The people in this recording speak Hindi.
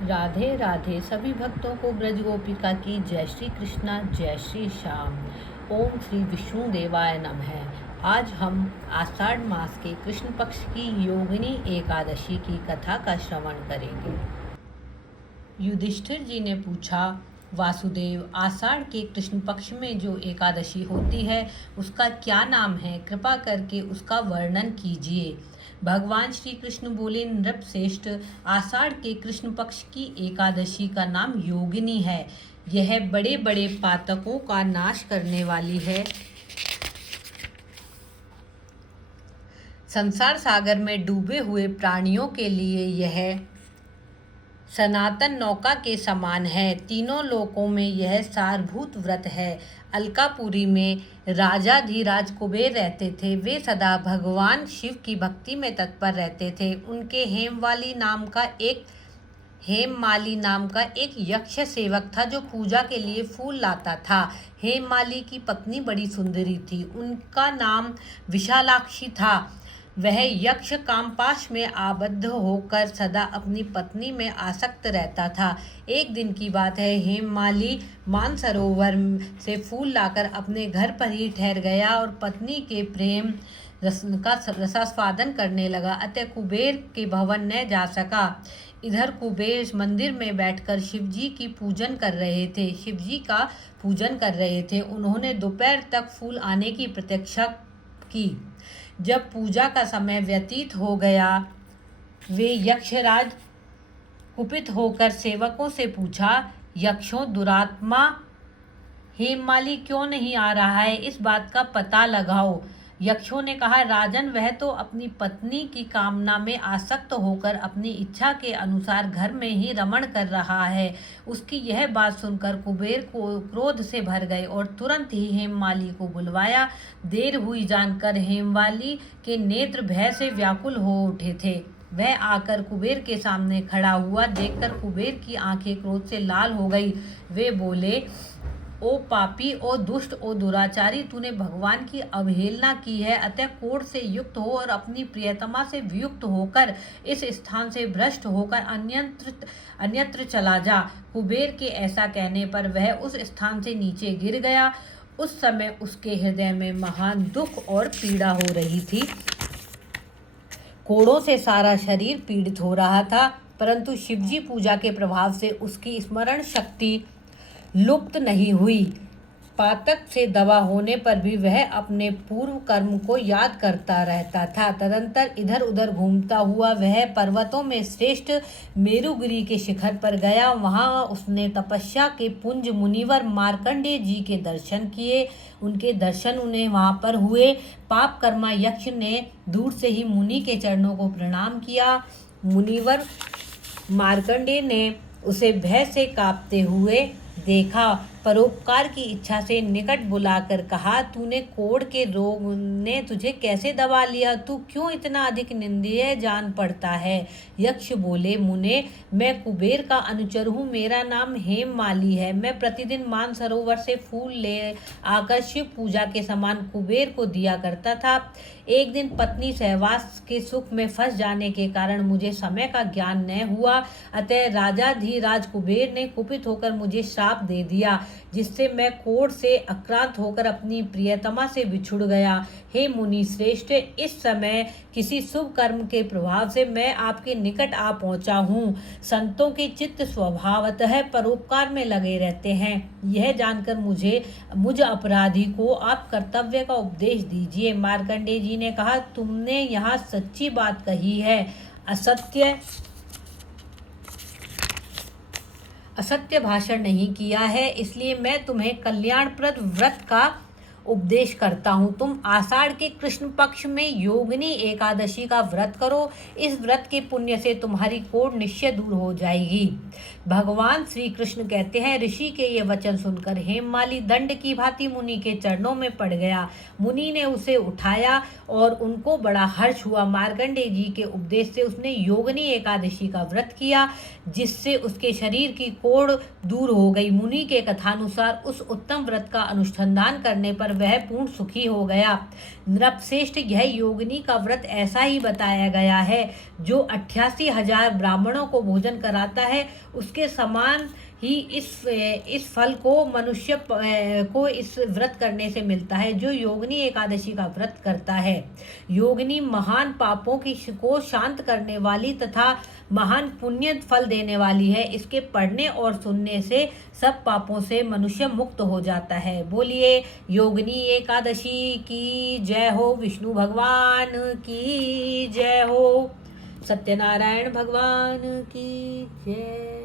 राधे राधे सभी भक्तों को ब्रज गोपिका की जय श्री कृष्णा जय श्री श्याम। ओम श्री विष्णु देवाय नमः। आज हम आषाढ़ मास के कृष्ण पक्ष की योगिनी एकादशी की कथा का श्रवण करेंगे। युधिष्ठिर जी ने पूछा, वासुदेव, आषाढ़ के कृष्ण पक्ष में जो एकादशी होती है उसका क्या नाम है? कृपा करके उसका वर्णन कीजिए। भगवान श्री कृष्ण बोले, नृपश्रेष्ठ, आषाढ़ के कृष्ण पक्ष की एकादशी का नाम योगिनी है। यह बड़े बड़े पातकों का नाश करने वाली है। संसार सागर में डूबे हुए प्राणियों के लिए यह सनातन नौका के समान है। तीनों लोकों में यह सारभूत व्रत है। अलकापुरी में राजाधिराज कुबेर रहते थे। वे सदा भगवान शिव की भक्ति में तत्पर रहते थे। उनके हेममाली नाम का एक यक्ष सेवक था जो पूजा के लिए फूल लाता था। हेममाली की पत्नी बड़ी सुंदरी थी। उनका नाम विशालाक्षी था। वह यक्ष कामपाश में आबद्ध होकर सदा अपनी पत्नी में आसक्त रहता था। एक दिन की बात है, हेममाली मानसरोवर से फूल लाकर अपने घर पर ही ठहर गया और पत्नी के प्रेम का रसास्वादन करने लगा। अतः कुबेर के भवन न जा सका। इधर कुबेर मंदिर में बैठकर शिवजी की पूजन कर रहे थे। शिवजी का पूजन कर रहे थे। उन्होंने दोपहर तक फूल आने की प्रतीक्षा की। जब पूजा का समय व्यतीत हो गया, वे यक्षराज कुपित होकर सेवकों से पूछा, यक्षों दुरात्मा, हेममाली क्यों नहीं आ रहा है? इस बात का पता लगाओ। यक्षों ने कहा, राजन, वह तो अपनी पत्नी की कामना में आसक्त होकर अपनी इच्छा के अनुसार घर में ही रमण कर रहा है। उसकी यह बात सुनकर कुबेर को क्रोध से भर गए और तुरंत ही हेममाली को बुलवाया। देर हुई जानकर हेममाली के नेत्र भय से व्याकुल हो उठे थे। वह आकर कुबेर के सामने खड़ा हुआ। देखकर कुबेर की आंखें क्रोध से लाल हो गई। वे बोले, ओ पापी, ओ दुष्ट, ओ दुराचारी, तूने भगवान की अवहेलना की है। अतः क्रोध से युक्त हो और अपनी प्रियतमा से वियुक्त होकर इस स्थान से भ्रष्ट होकर अन्यत्र चला जा। कुबेर के ऐसा कहने पर वह उस स्थान से नीचे गिर गया। उस समय उसके हृदय में महान दुख और पीड़ा हो रही थी। कोड़ों से सारा शरीर पीड़ित हो रहा था, परंतु शिवजी पूजा के प्रभाव से उसकी स्मरण शक्ति लुप्त नहीं हुई। पातक से दवा होने पर भी वह अपने पूर्व कर्म को याद करता रहता था। तदंतर इधर उधर घूमता हुआ वह पर्वतों में श्रेष्ठ मेरुगिरी के शिखर पर गया। वहां उसने तपस्या के पुंज मुनिवर मार्कंडेय जी के दर्शन किए। उनके दर्शन उन्हें वहां पर हुए। पाप कर्मा यक्ष ने दूर से ही मुनि के चरणों को प्रणाम किया। मुनिवर मार्कंडेय ने उसे भय से कांपते हुए देखा। परोपकार की इच्छा से निकट बुलाकर कहा, तूने कोढ़ के रोग ने तुझे कैसे दबा लिया? तू क्यों इतना अधिक निंदनीय जान पड़ता है? यक्ष बोले, मुने, मैं कुबेर का अनुचर हूँ। मेरा नाम हेममाली है। मैं प्रतिदिन मानसरोवर से फूल ले आकर शिव पूजा के समान कुबेर को दिया करता था। एक दिन पत्नी सहवास के सुख में फंस जाने के कारण मुझे समय का ज्ञान न हुआ। अतः राजाधिराज कुबेर ने कुपित होकर मुझे श्राप दे दिया, जिससे मैं कोढ़ से आक्रांत होकर अपनी प्रियतमा से बिछुड़ गया। हे मुनि श्रेष्ठ, इस समय किसी शुभ कर्म के प्रभाव से मैं आपके निकट आ पहुंचा हूँ। संतों के चित्त स्वभावतः परोपकार में लगे रहते हैं। यह जानकर मुझ अपराधी को आप कर्तव्य का उपदेश दीजिए। मार्कंडेय जी ने कहा, तुमने यहाँ सच्ची बात कही है। असत्य भाषण नहीं किया है, इसलिए मैं तुम्हें कल्याणप्रद व्रत का उपदेश करता हूँ। तुम आषाढ़ के कृष्ण पक्ष में योगिनी एकादशी का व्रत करो। इस व्रत के पुण्य से तुम्हारी कोढ़ निश्चय दूर हो जाएगी। भगवान श्री कृष्ण कहते हैं, ऋषि के ये वचन सुनकर हेममाली दंड की भांति मुनि के चरणों में पड़ गया। मुनि ने उसे उठाया और उनको बड़ा हर्ष हुआ। मार्कंडेय जी के उपदेश से उसने योगिनी एकादशी का व्रत किया, जिससे उसके शरीर की कोढ़ दूर हो गई। मुनि के कथानुसार उस उत्तम व्रत का अनुसंधान करने पर पर वह पूर्ण सुखी हो गया। नृपश्रेष्ठ, यह योगिनी का व्रत ऐसा ही बताया गया है जो 88,000 ब्राह्मणों को भोजन कराता है, उसके समान ही इस फल को मनुष्य को इस व्रत करने से मिलता है जो योगिनी एकादशी का व्रत करता है। योगिनी महान पापों को शांत करने वाली तथा महान पुण्य फल देने वाली है। इसके पढ़ने और सुनने से सब पापों से मनुष्य मुक्त हो जाता है। बोलिए योगिनी एकादशी की जय हो, विष्णु भगवान की जय हो, सत्यनारायण भगवान की जय।